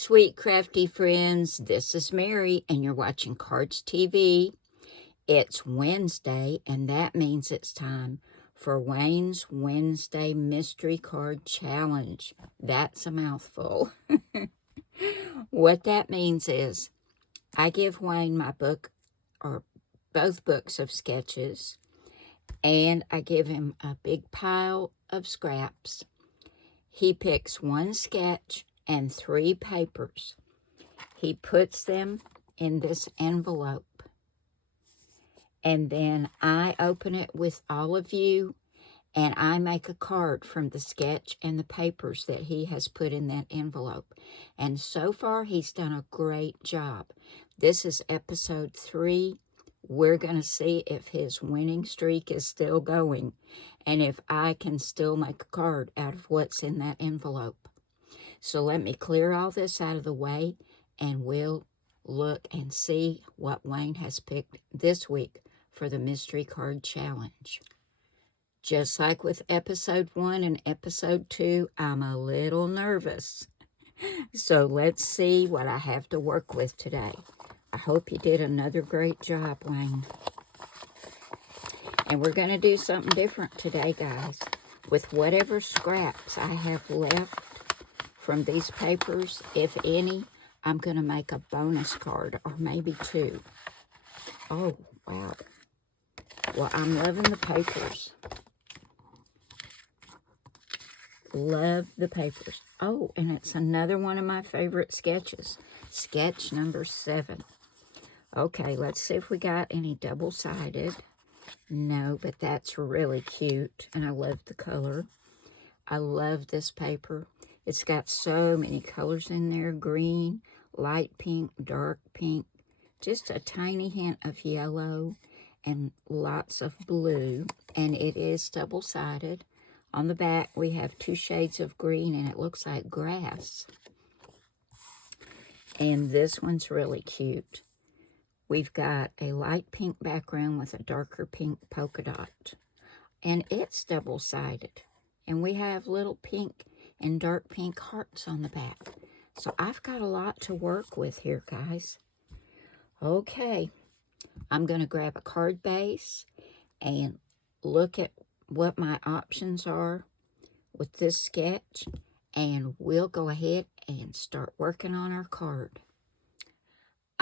sweet crafty friends. This is Mary, and you're watching Cardz TV. It's Wednesday, and that means it's time for Wayne's Wednesday Mystery Card Challenge. That's a mouthful. What that means is I give Wayne my book, or both books of sketches, and I give him a big pile of scraps. He picks one sketch and 3 papers. He puts them in this envelope, and then I open it with all of you, and I make a card from the sketch and the papers that he has put in that envelope. And so far, he's done a great job. This is episode 3. We're going to see if his winning streak is still going, and if I can still make a card out of what's in that envelope. So let me clear all this out of the way, and we'll look and see what Wayne has picked this week for the Mystery Card Challenge. Just like with episode 1 and episode 2, I'm a little nervous. So let's see what I have to work with today. I hope you did another great job, Wayne. And we're going to do something different today, guys. With whatever scraps I have left from these papers, if any, I'm going to make a bonus card, or maybe 2. Oh, wow. Well, I'm loving the papers. Love the papers. Oh, and it's another one of my favorite sketches. Sketch number 7. Okay, let's see if we got any double-sided. No, but that's really cute, and I love the color. I love this paper. It's got so many colors in there. Green, light pink, dark pink, just a tiny hint of yellow, and lots of blue, and it is double-sided. On the back, we have 2 shades of green, and it looks like grass. And this one's really cute. We've got a light pink background with a darker pink polka dot. And it's double-sided. And we have little pink and dark pink hearts on the back. So I've got a lot to work with here, guys. Okay. I'm going to grab a card base and look at what my options are with this sketch, and we'll go ahead and start working on our card.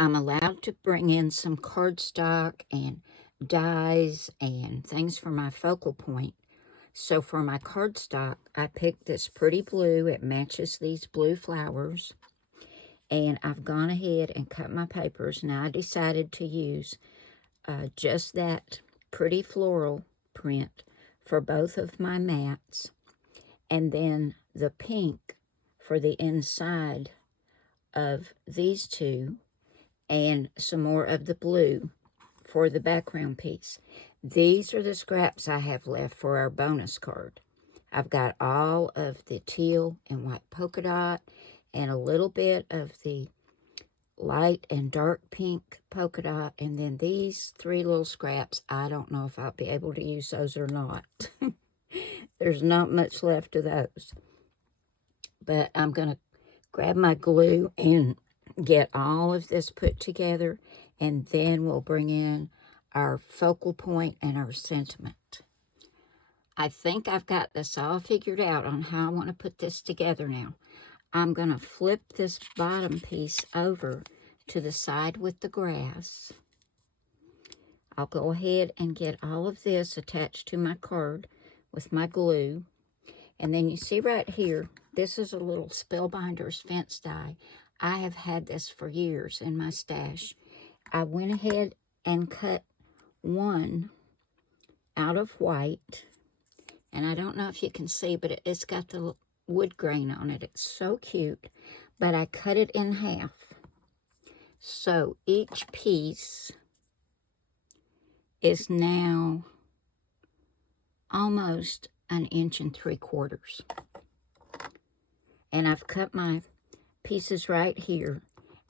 I'm allowed to bring in some cardstock and dies and things for my focal point. So for my cardstock, I picked this pretty blue. It matches these blue flowers. And I've gone ahead and cut my papers. Now I decided to use just that pretty floral print for both of my mats, and then the pink for the inside of these 2, and some more of the blue for the background piece. These are the scraps I have left for our bonus card. I've got all of the teal and white polka dot, and a little bit of the light and dark pink polka dot, and then these 3 little scraps. I don't know if I'll be able to use those or not. There's not much left of those. But I'm going to grab my glue and get all of this put together, and then we'll bring in our focal point and our sentiment. I think I've got this all figured out on how I want to put this together now. I'm going to flip this bottom piece over to the side with the grass. I'll go ahead and get all of this attached to my card with my glue. And then you see right here, this is a little Spellbinders fence die. I have had this for years in my stash. I went ahead and cut one out of white. And I don't know if you can see, but it's got the wood grain on it. It's so cute, but I cut it in half. So each piece is now almost 1 3/4 inches. And I've cut my pieces right here,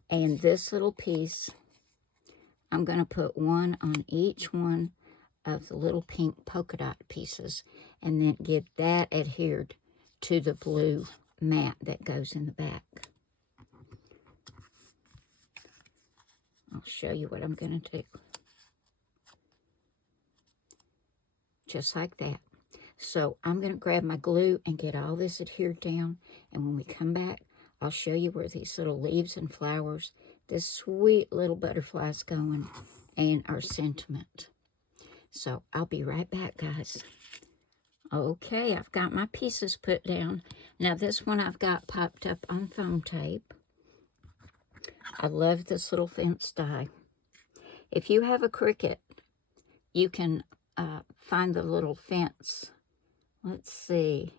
and this little piece, I'm going to put one on each one of the little pink polka dot pieces, and then get that adhered to the blue mat that goes in the back. I'll show you what I'm going to do. Just like that. So I'm going to grab my glue and get all this adhered down. And when we come back, I'll show you where these little leaves and flowers, this sweet little butterfly's going, and our sentiment. So I'll be right back, guys. Okay, I've got my pieces put down. Now this one I've got popped up on foam tape. I love this little fence die. If you have a Cricut, you can find the little fence. Let's see.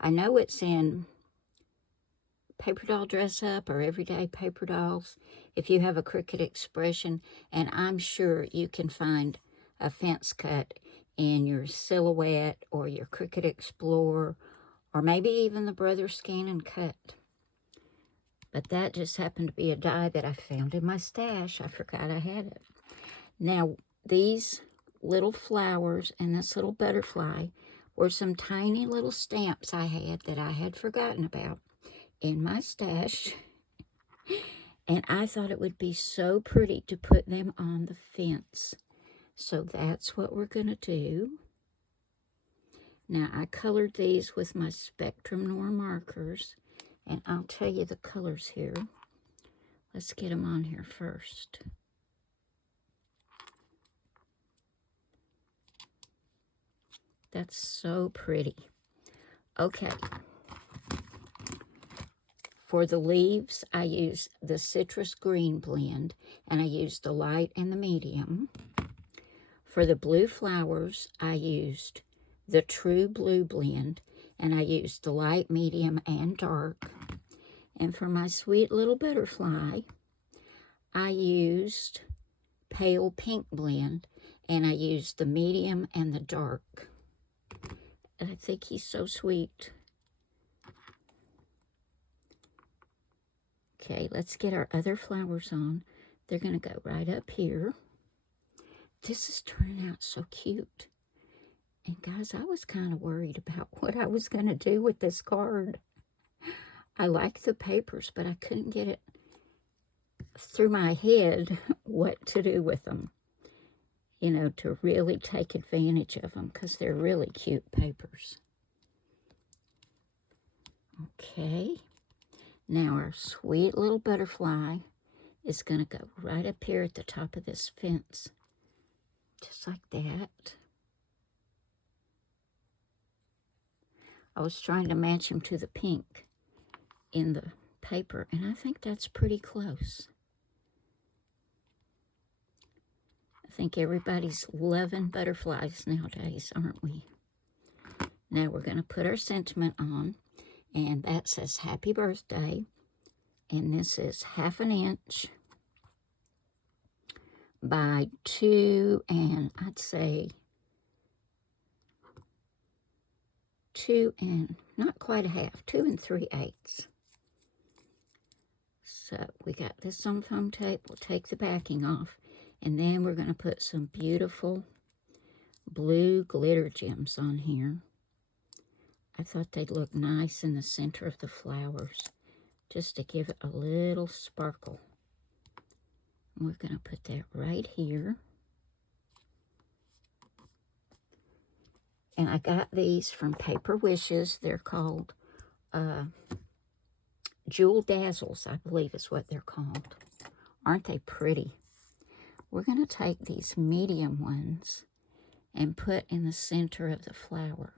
I know it's in Paper Doll Dress Up or Everyday Paper Dolls. If you have a Cricut Expression, and I'm sure you can find a fence cut in your Silhouette or your Cricut Explorer, or maybe even the Brothers Scan and Cut. But that just happened to be a die that I found in my stash. I forgot I had it. Now, these little flowers and this little butterfly were some tiny little stamps I had that I had forgotten about in my stash. And I thought it would be so pretty to put them on the fence. So that's what we're going to do. Now, I colored these with my Spectrum Noir markers. And I'll tell you the colors here. Let's get them on here first. That's so pretty. Okay. For the leaves, I use the Citrus Green blend, and I use the light and the medium. For the blue flowers, I used the True Blue blend, and I used the light, medium, and dark. And for my sweet little butterfly, I used Pale Pink blend, and I used the medium and the dark. And I think he's so sweet. Okay, let's get our other flowers on. They're going to go right up here. This is turning out so cute. And guys, I was kind of worried about what I was going to do with this card. I like the papers, but I couldn't get it through my head what to do with them. You know, to really take advantage of them, because they're really cute papers. Okay. Now our sweet little butterfly is going to go right up here at the top of this fence. Just like that. I was trying to match him to the pink in the paper, and I think that's pretty close. I think everybody's loving butterflies nowadays, aren't we? Now we're going to put our sentiment on, and that says Happy Birthday, and this is 1/2 inch by 2 and I'd say 2 and not quite a half, 2 3/8. So we got this on foam tape. We'll take the backing off, and then we're going to put some beautiful blue glitter gems on here. I thought they'd look nice in the center of the flowers, just to give it a little sparkle. And we're going to put that right here. And I got these from Paper Wishes. They're called Jewel Dazzles, I believe is what they're called. Aren't they pretty? We're going to take these medium ones and put in the center of the flower.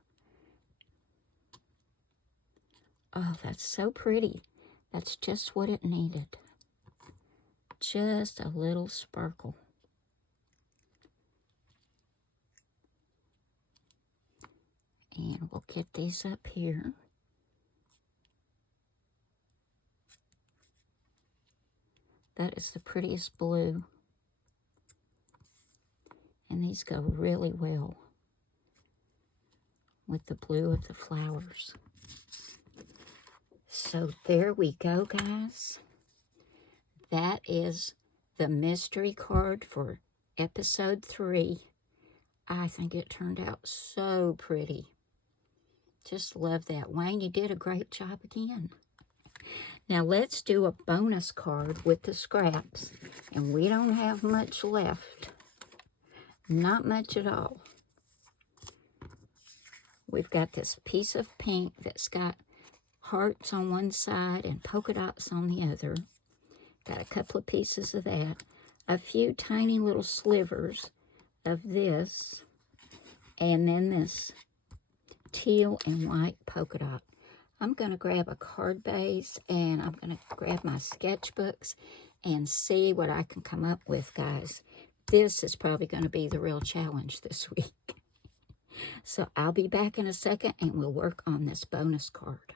Oh, that's so pretty. That's just what it needed. Just a little sparkle. And we'll get these up here. That is the prettiest blue. And these go really well with the blue of the flowers. So there we go, guys. That is the mystery card for episode 3. I think it turned out so pretty. Just love that. Wayne, you did a great job again. Now let's do a bonus card with the scraps. And we don't have much left. Not much at all. We've got this piece of pink that's got hearts on one side and polka dots on the other. Got a couple of pieces of that. A few tiny little slivers of this. And then this teal and white polka dot. I'm going to grab a card base and I'm going to grab my sketchbooks and see what I can come up with, guys. This is probably going to be the real challenge this week. So I'll be back in a second and we'll work on this bonus card.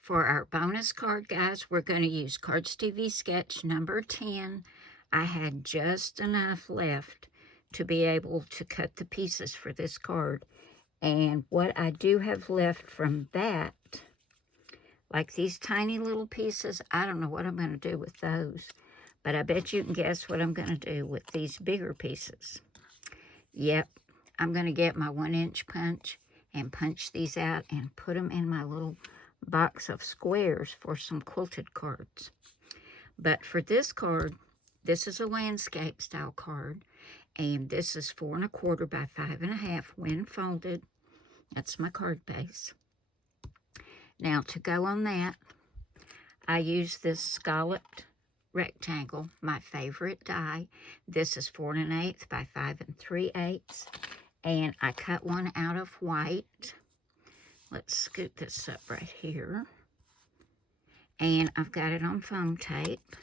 For our bonus card, guys, we're going to use Cardz TV Sketch number 10. I had just enough left to be able to cut the pieces for this card. And what I do have left from that, like these tiny little pieces, I don't know what I'm going to do with those. But I bet you can guess what I'm going to do with these bigger pieces. Yep, I'm going to get my 1-inch punch and punch these out and put them in my little box of squares for some quilted cards. But for this card, this is a landscape style card. And this is 4 1/4 by 5 1/2 when folded. That's my card base. Now to go on that, I use this scalloped rectangle, my favorite die. This is 4 1/8 by 5 3/8. And I cut one out of white. Let's scoot this up right here. And I've got it on foam tape.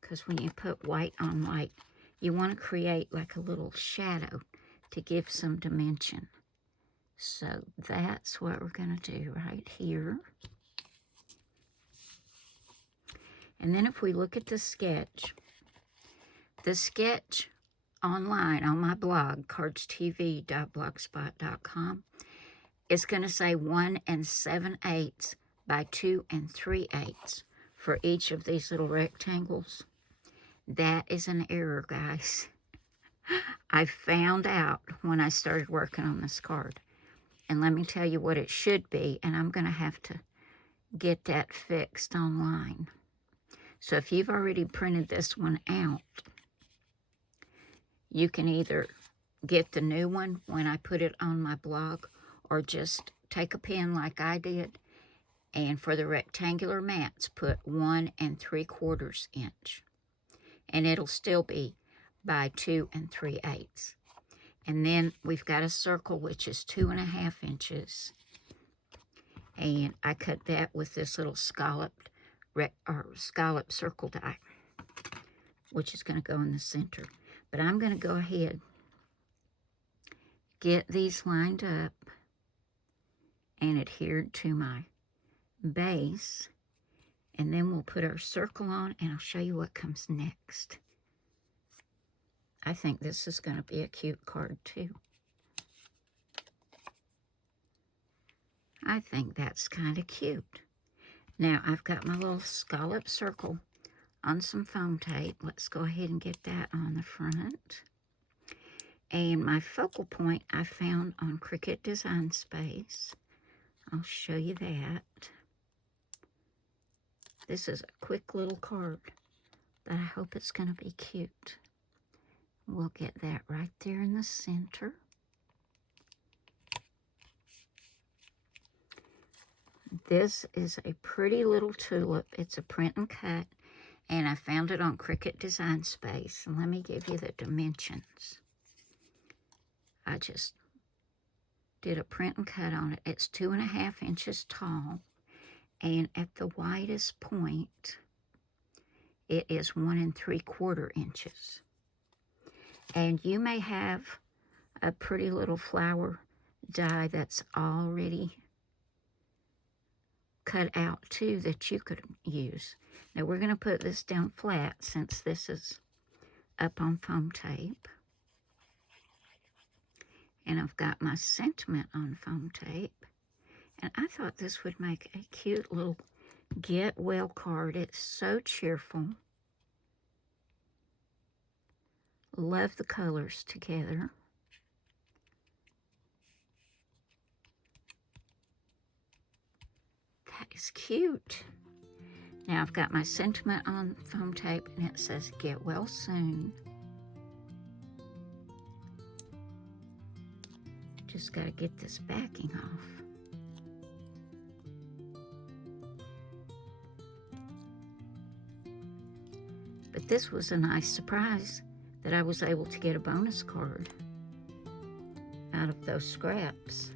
Because when you put white on white, you want to create like a little shadow to give some dimension. So that's what we're going to do right here. And then if we look at the sketch online on my blog, cardztv.blogspot.com, it's going to say 1 7/8 by 2 3/8 for each of these little rectangles. That is an error, guys. I found out when I started working on this card. And let me tell you what it should be, and I'm going to have to get that fixed online. So if you've already printed this one out, you can either get the new one when I put it on my blog, or just take a pen like I did, and for the rectangular mats, put 1 3/4 inch. And it'll still be by 2 3/8. And then we've got a circle, which is 2 1/2 inches. And I cut that with this little scalloped circle die, which is going to go in the center. But I'm going to go ahead, get these lined up and adhered to my base. And then we'll put our circle on, and I'll show you what comes next. I think this is going to be a cute card, too. I think that's kind of cute. Now, I've got my little scallop circle on some foam tape. Let's go ahead and get that on the front. And my focal point I found on Cricut Design Space. I'll show you that. This is a quick little card, but I hope it's going to be cute. We'll get that right there in the center. This is a pretty little tulip. It's a print and cut, and I found it on Cricut Design Space. And let me give you the dimensions. I just did a print and cut on it. It's 2 1/2 inches tall. And at the widest point, it is 1 3/4 inches. And you may have a pretty little flower die that's already cut out too that you could use. Now we're going to put this down flat since this is up on foam tape. And I've got my sentiment on foam tape. And I thought this would make a cute little get well card. It's so cheerful. Love the colors together. is cute. Now I've got my sentiment on foam tape, and it says, "Get well soon." Just got to get this backing off. But this was a nice surprise that I was able to get a bonus card out of those scraps.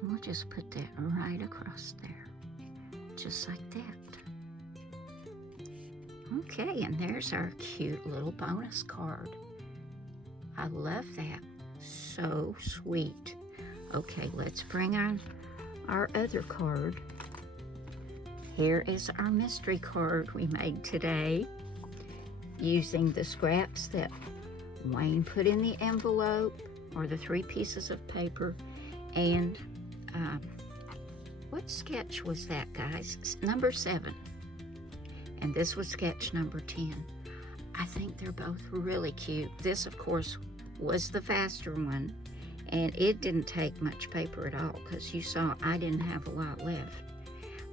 And we'll just put that right across there, just like that. Okay, and there's our cute little bonus card. I love that. So sweet. Okay, let's bring on our other card. Here is our mystery card we made today using the scraps that Wayne put in the envelope, or the 3 pieces of paper, and what sketch was that, guys? Number 7. And this was sketch number 10. I think they're both really cute. This, of course, was the faster one, and it didn't take much paper at all, because you saw I didn't have a lot left.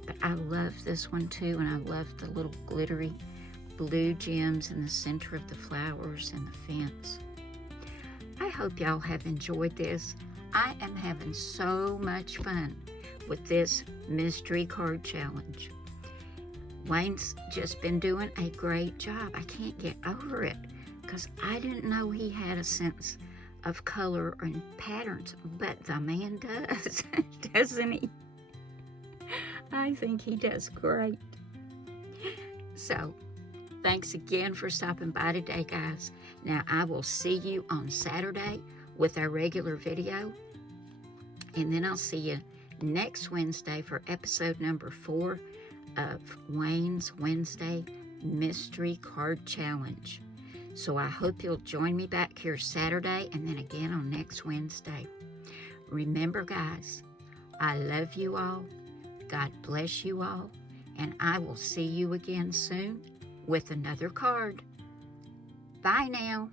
But I love this one too, and I love the little glittery blue gems in the center of the flowers and the fence. I hope y'all have enjoyed this. I am having so much fun with this mystery card challenge. Wayne's just been doing a great job. I can't get over it, because I didn't know he had a sense of color and patterns, but the man does, doesn't he? I think he does great. So, thanks again for stopping by today, guys. Now, I will see you on Saturday with our regular video, and then I'll see you next Wednesday for episode number 4 of Wayne's Wednesday Mystery Card Challenge. So I hope you'll join me back here Saturday, and then again on next Wednesday. Remember, guys, I love you all. God bless you all, and I will see you again soon with another card. Bye now.